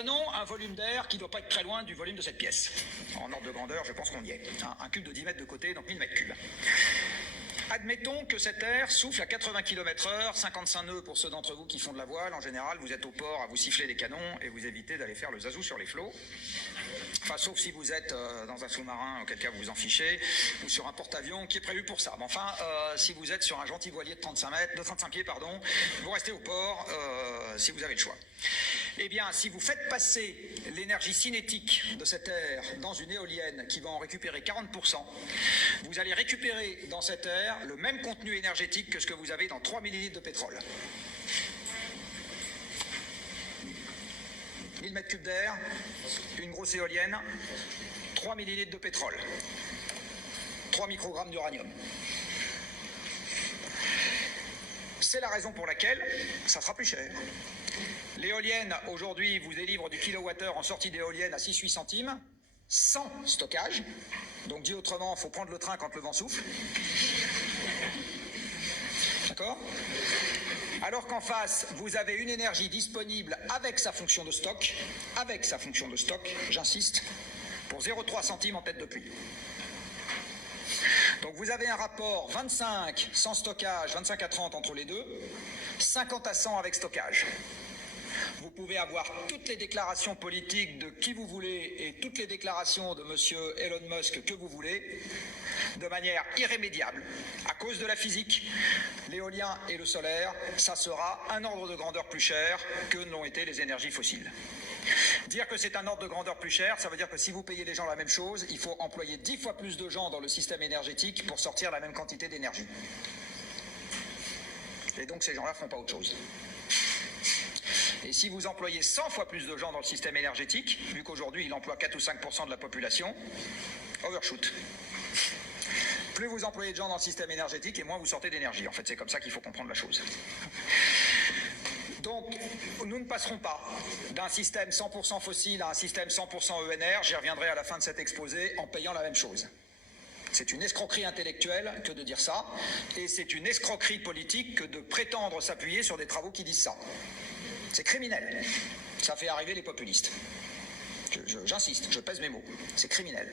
Prenons un volume d'air qui ne doit pas être très loin du volume de cette pièce. En ordre de grandeur, je pense qu'on y est. Un cube de 10 mètres de côté, donc 1000 mètres cubes. Admettons que cet air souffle à 80 km/h, 55 nœuds pour ceux d'entre vous qui font de la voile. En général, vous êtes au port à vous siffler des canons et vous évitez d'aller faire le zazou sur les flots. Enfin, sauf si vous êtes dans un sous-marin, auquel cas vous vous en fichez, ou sur un porte-avions qui est prévu pour ça. Mais enfin, si vous êtes sur un gentil voilier de 35 pieds, vous restez au port si vous avez le choix. Eh bien, si vous faites passer l'énergie cinétique de cet air dans une éolienne qui va en récupérer 40%, vous allez récupérer dans cet air le même contenu énergétique que ce que vous avez dans 3 millilitres de pétrole. 1000 mètres cubes d'air, une grosse éolienne, 3 millilitres de pétrole, 3 microgrammes d'uranium. C'est la raison pour laquelle ça sera plus cher. L'éolienne, aujourd'hui, vous délivre du kilowattheure en sortie d'éolienne à 6-8 centimes, sans stockage. Donc, dit autrement, il faut prendre le train quand le vent souffle. D'accord ? Alors qu'en face, vous avez une énergie disponible avec sa fonction de stock, j'insiste, pour 0,3 centimes en tête de puits. Donc vous avez un rapport 25 sans stockage, 25 à 30 entre les deux, 50 à 100 avec stockage. Vous pouvez avoir toutes les déclarations politiques de qui vous voulez et toutes les déclarations de monsieur Elon Musk que vous voulez, de manière irrémédiable. À cause de la physique, l'éolien et le solaire, ça sera un ordre de grandeur plus cher que ne l'ont été les énergies fossiles. Dire que c'est un ordre de grandeur plus cher, ça veut dire que si vous payez les gens la même chose, il faut employer 10 fois plus de gens dans le système énergétique pour sortir la même quantité d'énergie. Et donc ces gens-là ne font pas autre chose. Et si vous employez 100 fois plus de gens dans le système énergétique, vu qu'aujourd'hui il emploie 4 ou 5% de la population, overshoot. Plus vous employez de gens dans le système énergétique et moins vous sortez d'énergie. En fait, c'est comme ça qu'il faut comprendre la chose. Donc, nous ne passerons pas d'un système 100% fossile à un système 100% ENR, j'y reviendrai à la fin de cet exposé, en payant la même chose. C'est une escroquerie intellectuelle que de dire ça, et c'est une escroquerie politique que de prétendre s'appuyer sur des travaux qui disent ça. C'est criminel. Ça fait arriver les populistes. J'insiste, je pèse mes mots. C'est criminel.